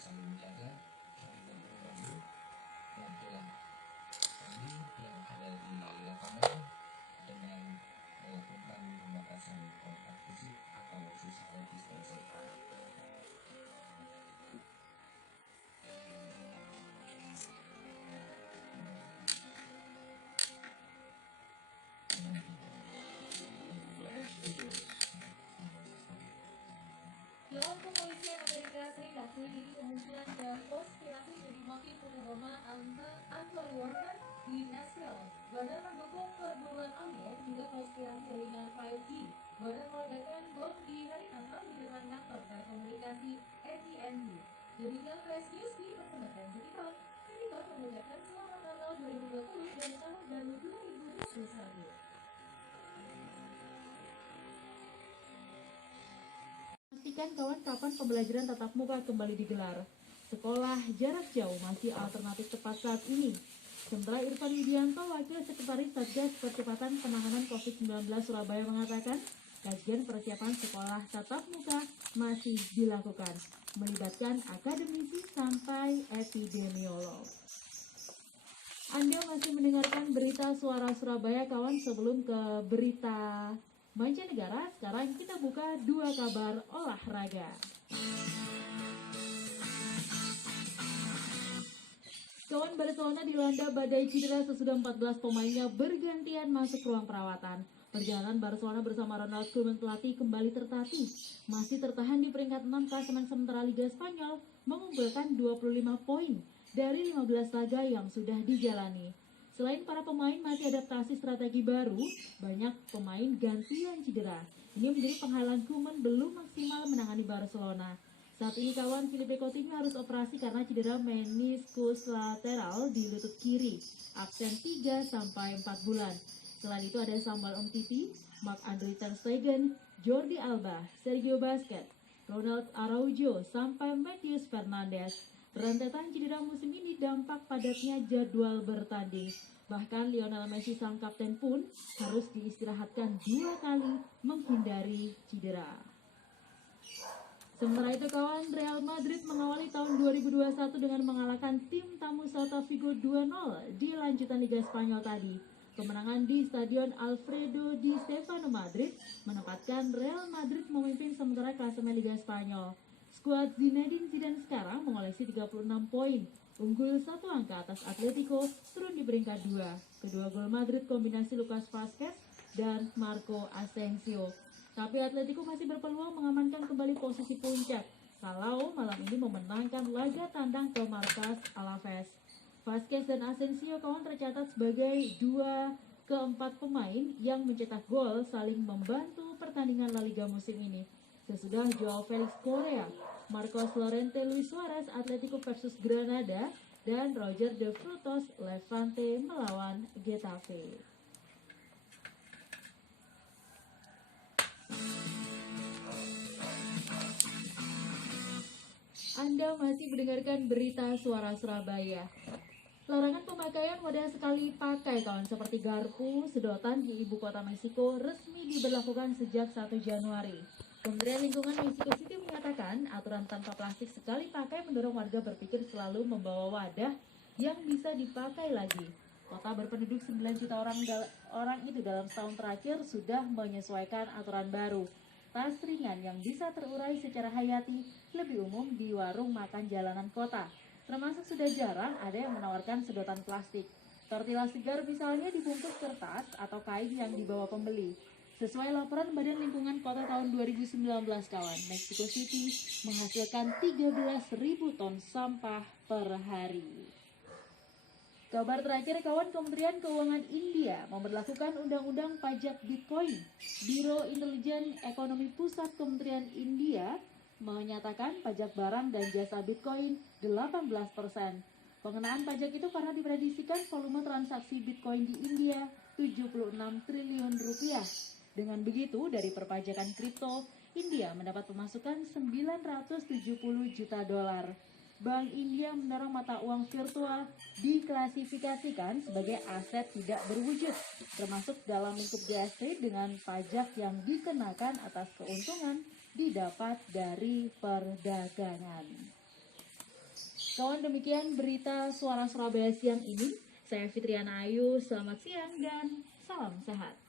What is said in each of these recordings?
saling menjaga, saling berbagi, dan itulah kami yang ada di lapangan dengan melakukan pembatasan kontak fisik atau physical distancing. Lawan kepolisian Amerika Serikat ini kemunculan dan konspirasi jadi makin menerima Anthony Warner di Nashville. Badan mendukung perburuan angin juga konspirasi jaringan 5G. Badan meledakan bom di hari Natal di depan kantor telekomunikasi AT&T. Jaringan Flash News dipersembahkan berikut. Berikut mengucapkan selamat Natal 2020 dan tahun baru 2021. Pastikan kawan kapan pembelajaran tatap muka kembali digelar. Sekolah jarak jauh masih alternatif tepat saat ini. Sementara Irfan Widianto, Wakil Sekretaris Satgas Percepatan Penanganan COVID-19 Surabaya mengatakan, kajian persiapan sekolah tatap muka masih dilakukan, melibatkan akademisi sampai epidemiolog. Anda masih mendengarkan berita Suara Surabaya, kawan. Sebelum ke berita mancanegara, sekarang kita buka dua kabar olahraga. Kawan, Barcelona dilanda badai cedera sesudah 14 pemainnya bergantian masuk ruang perawatan. Perjalanan Barcelona bersama Ronald Koeman pelatih kembali tertatih. Masih tertahan di peringkat 6 klasemen sementara Liga Spanyol, mengumpulkan 25 poin dari 15 laga yang sudah dijalani. Selain para pemain masih adaptasi strategi baru, banyak pemain gantian cedera. Ini menjadi penghalang Koeman belum maksimal menangani Barcelona. Saat ini kawan, Filipe Coutinho harus operasi karena cedera meniskus lateral di lutut kiri. Absen 3-4 bulan. Selain itu ada Samuel Umtiti, Marc-Andre ter Stegen, Jordi Alba, Sergio Busquets, Ronald Araujo, sampai Matheus Fernandes. Rentetan cedera musim ini dampak padatnya jadwal bertanding. Bahkan Lionel Messi sang kapten pun harus diistirahatkan 2 kali menghindari cedera. Sementara itu kawan, Real Madrid mengawali tahun 2021 dengan mengalahkan tim tamu Celta Vigo 2-0 di lanjutan Liga Spanyol tadi. Kemenangan di Stadion Alfredo Di Stefano Madrid menempatkan Real Madrid memimpin sementara klasemen Liga Spanyol. Skuad Zinedine Zidane sekarang mengoleksi 36 poin, unggul 1 angka atas Atletico, turun di peringkat 2. Kedua gol Madrid kombinasi Lucas Vazquez dan Marco Asensio. Tapi Atletico masih berpeluang mengamankan kembali posisi puncak kalau malam ini memenangkan laga tandang ke Marcas Alaves. Vazquez dan Asensio kawan tercatat sebagai 2 keempat pemain yang mencetak gol saling membantu pertandingan La Liga musim ini. Sesudah Joao Felix Korea, Marcos Llorente Luis Suarez Atletico versus Granada, dan Roger De Frutos Levante melawan Getafe. Anda masih mendengarkan berita Suara Surabaya. Larangan pemakaian wadah sekali pakai kawan seperti garpu, sedotan di ibu kota Meksiko resmi diberlakukan sejak 1 Januari. Kementerian Lingkungan Meksiko City menyatakan aturan tanpa plastik sekali pakai mendorong warga berpikir selalu membawa wadah yang bisa dipakai lagi. Kota berpenduduk 9 juta orang itu dalam setahun terakhir sudah menyesuaikan aturan baru. Tas ringan yang bisa terurai secara hayati lebih umum di warung makan jalanan kota. Termasuk sudah jarang ada yang menawarkan sedotan plastik. Tortilla segar misalnya dibungkus kertas atau kain yang dibawa pembeli. Sesuai laporan Badan Lingkungan Kota tahun 2019 kawan, Mexico City menghasilkan 13.000 ton sampah per hari. Kabar terakhir kawan, Kementerian Keuangan India memberlakukan Undang-Undang Pajak Bitcoin. Biro Intelijen Ekonomi Pusat Kementerian India menyatakan pajak barang dan jasa Bitcoin 18%. Pengenaan pajak itu karena diprediksikan volume transaksi Bitcoin di India 76 triliun rupiah. Dengan begitu, dari perpajakan kripto, India mendapat pemasukan 970 juta dolar. Bank India mendorong mata uang virtual diklasifikasikan sebagai aset tidak berwujud, termasuk dalam lingkup GST dengan pajak yang dikenakan atas keuntungan didapat dari perdagangan. Kawan, demikian berita Suara Surabaya siang ini. Saya Fitriana Ayu, selamat siang dan salam sehat.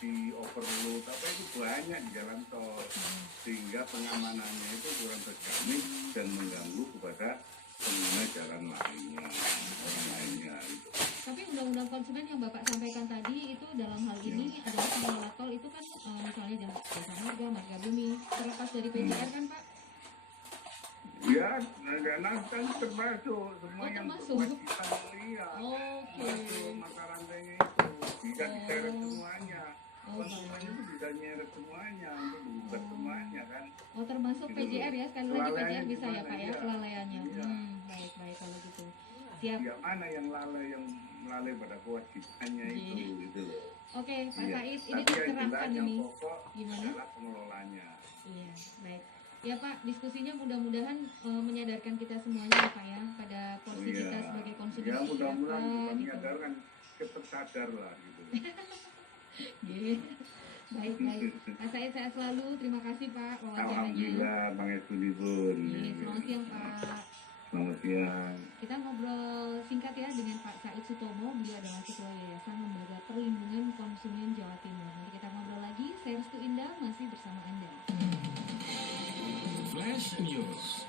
di overload apa itu banyak di jalan tol, sehingga pengamanannya itu kurang terjamin dan mengganggu kepada pengguna jalan lainnya, orang lainnya. Tapi undang-undang konsumen yang Bapak sampaikan tadi itu dalam hal ini adalah pengelola tol itu kan misalnya jasa marga, marga bumi, terlepas dari PJR kan Pak? Ya, dana kan termasuk semua yang termasuk. berkewajiban lihat. Oke. Masuk mata rantainya itu bisa diseret semuanya. Konsumen itu bisa nyeret semuanya untuk menggugat semuanya kan. Oh termasuk Gitu. PJR ya, sekali lagi PJR bisa ya Pak ya, Iya. kelalaiannya. Iya. Baik kalau gitu. Siap. Ya mana yang lalai pada kewajibannya itu Iya. gitu. Oke Pak Iya. Said, ini Tapi yang dicerahkan jelas yang ini. pokok Gimana? adalah pengelolanya. Iya, baik. Ya Pak, diskusinya mudah-mudahan menyadarkan kita semuanya ya Pak ya, pada porsi kita sebagai konsumen. Ya mudah-mudahan apa, bukan gitu. menyadarkan, tetap sadar lah gitu. Iya. Baik. Pak Said sehat selalu, terima kasih Pak wawancaranya. Alhamdulillah Bang Estudi pun. Iya, selamat siang Pak. Selamat siang. Kita ngobrol singkat ya dengan Pak Said Sutomo, beliau adalah Ketua Yayasan Lembaga Perlindungan Konsumen Jawa Timur. Nanti kita ngobrol lagi, saya Restu Indah masih bersama Anda. Flash News.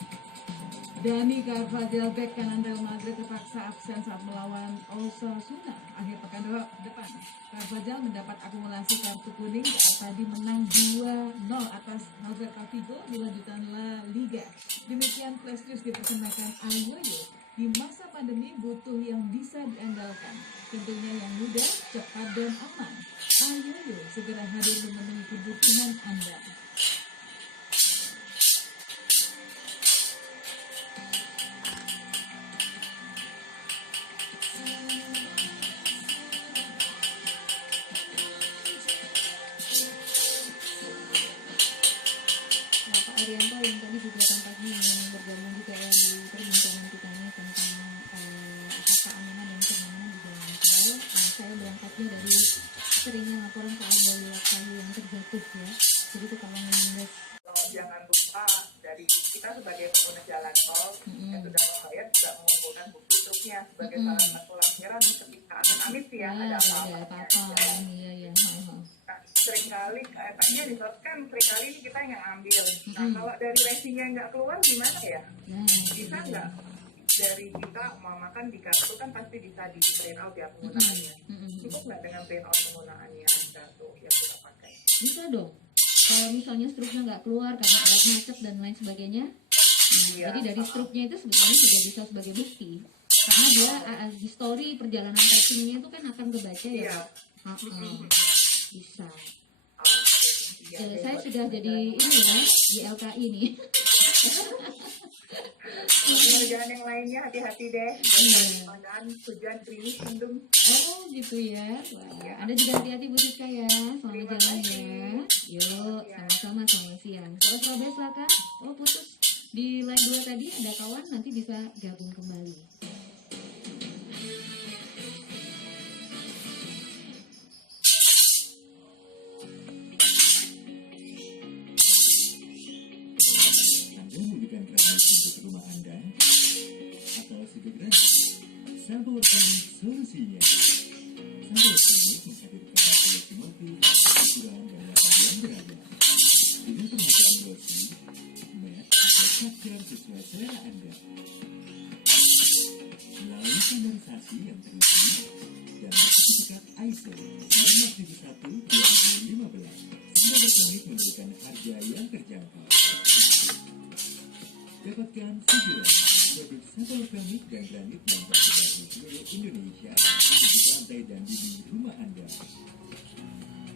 Dani Carvajal bek kanan Real Madrid terpaksa absen saat melawan Osasuna akhir pekan depan. Carvajal mendapat akumulasi kartu kuning saat tadi menang 2-0 atas Celta Vigo di lanjutan La Liga. Demikian Flash News dipersembahkan Ayoyo. Di masa pandemi butuh yang bisa diandalkan, tentunya yang mudah, cepat dan aman. Ayoyo segera hadir memenuhi kebutuhan Anda. Pak Arianto yang tadi juga tampaknya ingin bergabung juga ya di perbincangan kita ini tentang keamanan dan kenyamanan di jalan tol. Saya berangkatnya dari seringnya laporan soal bayi kayu yang terjatuh ya. Jadi itu kalau mengingat Jangan lupa dari kita sebagai pengguna jalan tol yang sudah membayar juga mengumpulkan bukti truknya sebagai salah satu lampiran ketika amit ya ada apa-apa. Iya. Nah, seringkali kayaknya kan seringkali ini kita yang ambil. Nah kalau dari racingnya nggak keluar gimana ya? Bisa nggak dari kita mau makan di kartu kan pasti bisa di print out ya penggunaannya. Cukup nggak dengan print out penggunaannya kartu yang kita pakai? bisa dong. Kalau misalnya struknya nggak keluar karena alat macet dan lain sebagainya, jadi dari struknya itu sebetulnya juga bisa sebagai bukti. Karena dia histori perjalanan trackingnya itu kan akan kebaca ya. Bisa. Saya sudah jadi ini ya di LKI nih. Pekerjaan yang lainnya hati-hati deh. Jangan hujan gerimis mendung. Oh gitu ya. Wah, Anda juga hati-hati Bu Siska ya. Selamat jalan ya. Yuk, sama-sama selamat siang. Soal Surabaya silakan. Oh putus di line 2 tadi ada kawan, nanti bisa gabung kembali. Anda memberikan kredit untuk rumah Anda atau segera Sampel Klinik solusinya. Sampel Klinik menghadirkan solusi mobil, ukuran dan warna yang beragam. Dengan pembukaan glossy, matte atau cat sesuai selera Anda. Melalui standarisasi yang teruji dan sertifikat ISO nomor 7001/2015, Sampel Klinik memberikan harga yang terjangkau. Dapatkan segera produk Sampel Keramik dan Granit yang tersebar di seluruh Indonesia untuk lantai dan dinding rumah Anda.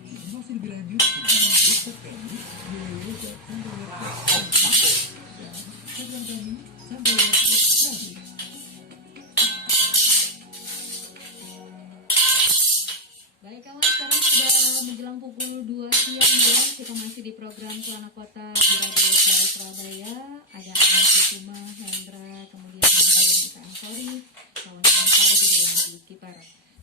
Informasi lebih lanjut hubungi Dr. Keramik www.sampelware.com dan Instagram kami sampelware.com. Baik kawan, sekarang sudah menjelang pukul 2 siang ya. Kita masih di program Celana Kota di Radio Suara Surabaya. Ada Ahmad Kusuma, Hendra, kemudian Hendra dan Ika Ansori, kawan-kawan saya di dalam di Kipar.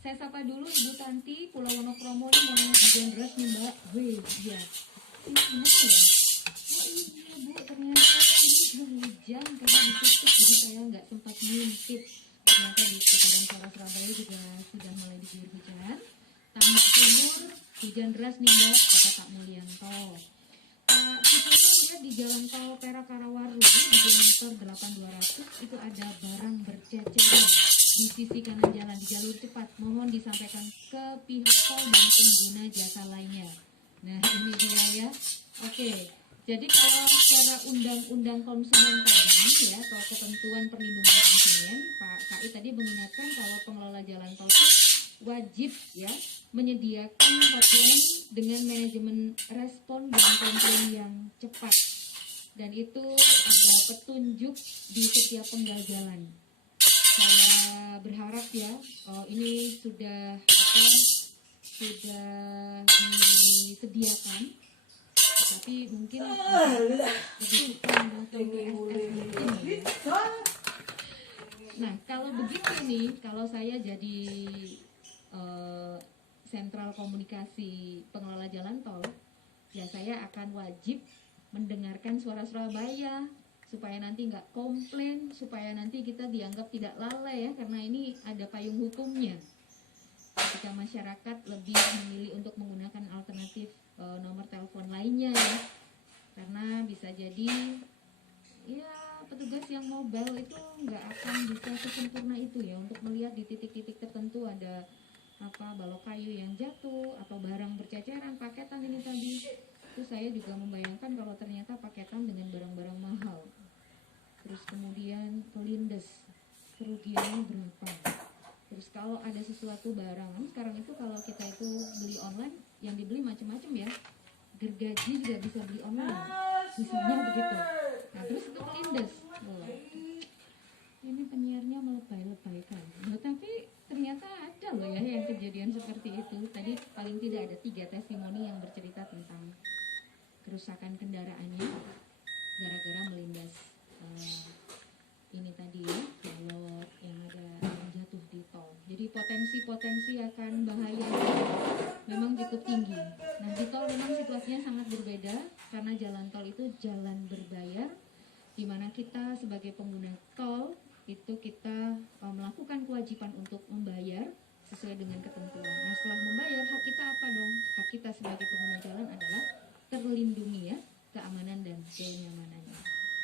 Saya sapa dulu Ibu Tanti, Pulau Wonokromo ini mau hujan deras nih Mbak. Wih, iya. Ini kenapa ya? Oh iya Bu, ternyata ini sudah hujan karena ditutup, jadi saya nggak sempat ngintip. Ternyata di sekitaran Suara Surabaya juga sudah mulai diguyur hujan. Tambak Timur, hujan deras nimba, kata Kak Mulyanto. Misalnya lihat di jalan tol Perak Karawaru di kilometer 8200 itu ada barang berceceran di sisi kanan jalan di jalur cepat. Mohon disampaikan ke pihak tol dan pengguna jasa lainnya. Nah ini dia ya. Oke. Jadi kalau secara undang-undang konsumen tadi ya, atau ketentuan perlindungan konsumen, Pak KI tadi mengingatkan kalau pengelola jalan tol itu wajib ya menyediakan hotline dengan manajemen respon dan komplain yang cepat, dan itu ada petunjuk di setiap penggal jalan. Saya berharap ya ini sudah disediakan, tapi mungkin lebih suka mungkin. Nah kalau begitu nih, kalau saya jadi sentral komunikasi pengelola jalan tol, ya saya akan wajib mendengarkan suara Surabaya supaya nanti nggak komplain, supaya nanti kita dianggap tidak lalai ya, karena ini ada payung hukumnya. Ketika masyarakat lebih memilih untuk menggunakan alternatif nomor telepon lainnya ya, karena bisa jadi ya petugas yang mobile itu nggak akan bisa sesempurna itu ya untuk melihat di titik-titik tertentu ada balok kayu yang jatuh atau barang berceceran, paketan ini tadi. Itu saya juga membayangkan kalau ternyata paketan dengan barang-barang mahal, terus kemudian kelindes, kerugiannya berapa. Terus kalau ada sesuatu barang, sekarang itu kalau kita itu beli online, yang dibeli macam-macam ya, gergaji juga bisa beli online, misalnya begitu. Nah terus itu kelindes, ini penyiarnya melebay-lebaykan. Nah, tapi ternyata ada loh ya yang kejadian seperti itu. Tadi paling tidak ada 3 testimoni yang bercerita tentang kerusakan kendaraannya gara-gara melindas ini tadi ya, balok yang jatuh di tol. Jadi potensi akan bahaya memang cukup tinggi. Nah di tol memang situasinya sangat berbeda karena jalan tol itu jalan berbayar, di mana kita sebagai pengguna tol itu kita melakukan kewajiban untuk membayar sesuai dengan ketentuan. Nah setelah membayar, hak kita apa dong? Hak kita sebagai pengguna jalan adalah terlindungi ya, keamanan dan kenyamanannya.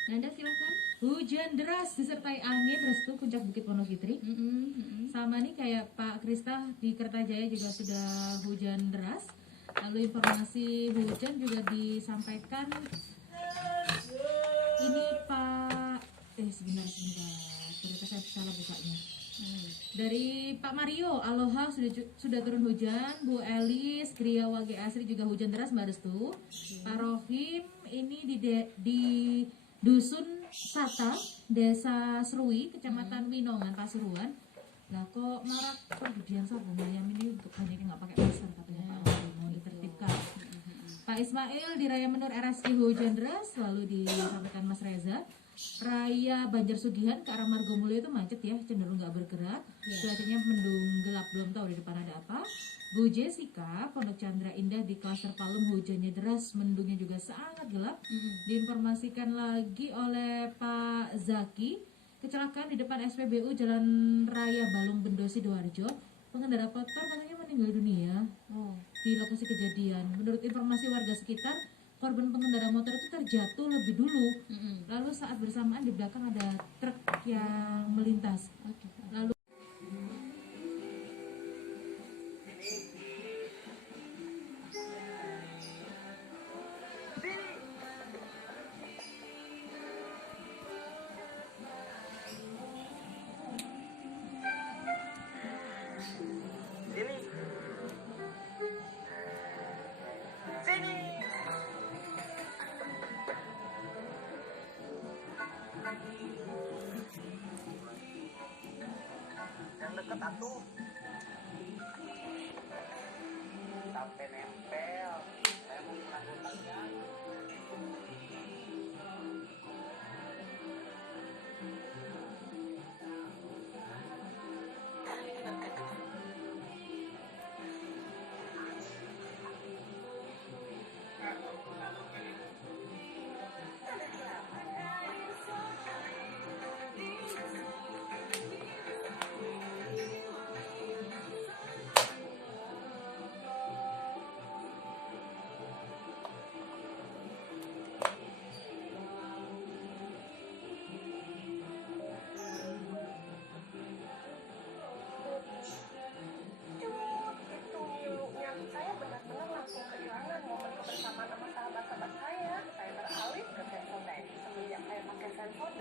Nanda silakan. Hujan deras disertai angin restu puncak Bukit Wonogiri. Sama nih kayak Pak Krista di Kertajaya juga sudah hujan deras. Lalu informasi hujan juga disampaikan. Ini Pak sebentar. Ternyata saya salah bukanya. Dari Pak Mario, Aloha sudah turun hujan. Bu Elis, Gria Wage Asri juga hujan deras Mbak Restu. Pak Rohim ini di Dusun Sata, Desa Serui, Kecamatan Winongan, Pasuruan. Nah kok marak perjudian sabun ayam ini untuk banyak yang nggak pakai masker katanya Pak Rohim, mau ditertibkan. Pak Ismail di Raya Menur RSI hujan deras, lalu disampaikan Mas Reza. Raya Banjar Sugihan ke arah Margomulyo itu macet ya, cenderung nggak bergerak. Cuacanya mendung gelap, belum tahu di depan ada apa. Bu Jessica, Pondok Chandra Indah di Klaster Palem hujannya deras, mendungnya juga sangat gelap. Diinformasikan lagi oleh Pak Zaki, kecelakaan di depan SPBU Jalan Raya Balung Bendo Sidoarjo. Pengendara motor katanya meninggal dunia di lokasi kejadian. Menurut informasi warga sekitar, korban pengendara motor itu terjatuh lebih dulu. Lalu saat bersamaan di belakang ada truk yang melintas. Lalu yang deket atuh sampai nempel, saya mau melakukannya.